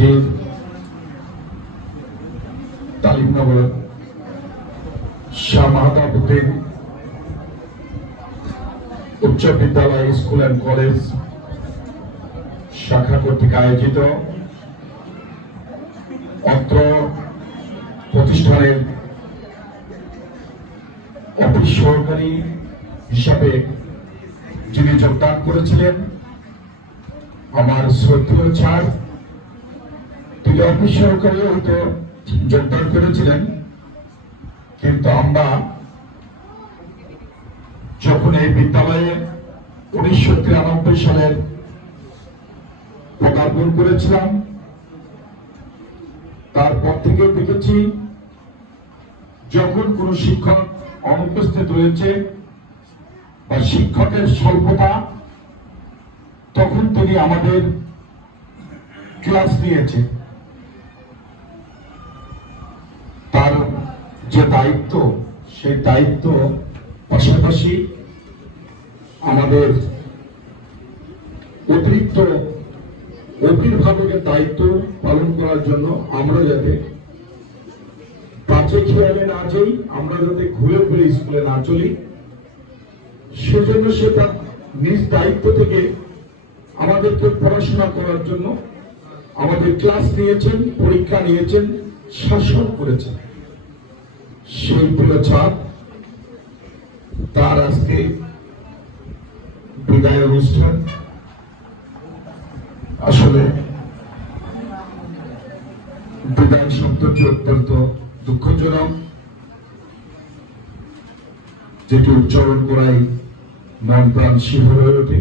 উপস্থিত তালিমনগর শাহ মাহতাবউদ্দিন উচ্চ বিদ্যালয় স্কুল অ্যান্ড কলেজ শাখা কর্তৃক আয়োজিত অত্র প্রতিষ্ঠানের অফিস সহকারী হিসাবে যিনি যোগদান করেছিলেন আমার শ্রদ্ধেয় স্যার। তিনি অফিস সহকারী হয়তো যোগদান করেছিলেন, কিন্তু আমরা যখন এই বিদ্যালয়ে 1993 সালের পদার্পণ করেছিলাম, তারপর থেকে দেখেছি যখন কোন শিক্ষক অনুপস্থিত রয়েছে বা শিক্ষকের স্বল্পতা, তখন তিনি আমাদের ক্লাস নিয়েছে। তার যে দায়িত্ব, সেই দায়িত্ব পাশাপাশি আমাদের অতিরিক্ত অভিভাবকের দায়িত্ব পালন করার জন্য আমরা যাতে বাচ্চা খেয়ালে না যাই, আমরা যাতে ঘুরে ঘুরে স্কুলে না চলি, সেজন্য সে তার নিজ দায়িত্ব থেকে আমাদেরকে পড়াশোনা করার জন্য আমাদের ক্লাস নিয়েছেন, পরীক্ষা নিয়েছেন, শাসন করেছেন। সেই প্রিয় ছাত্র তার আজকে বিদায় অনুষ্ঠান। আসলে বিদায় শব্দটি অত্যন্ত দুঃখজনক, যেটি উচ্চারণ করাই মন প্রাণ শিহর হয়ে ওঠে।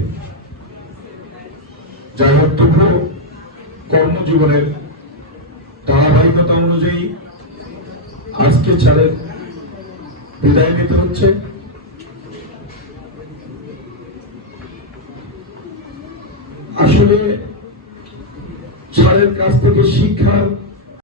যাই হোক, তবুও কর্মজীবনের ধারাবাহিকতা অনুযায়ী আজকে ছাড়ের বিদায় নিতে হচ্ছে। আসলে ছাড়ের কাছ থেকে শিক্ষার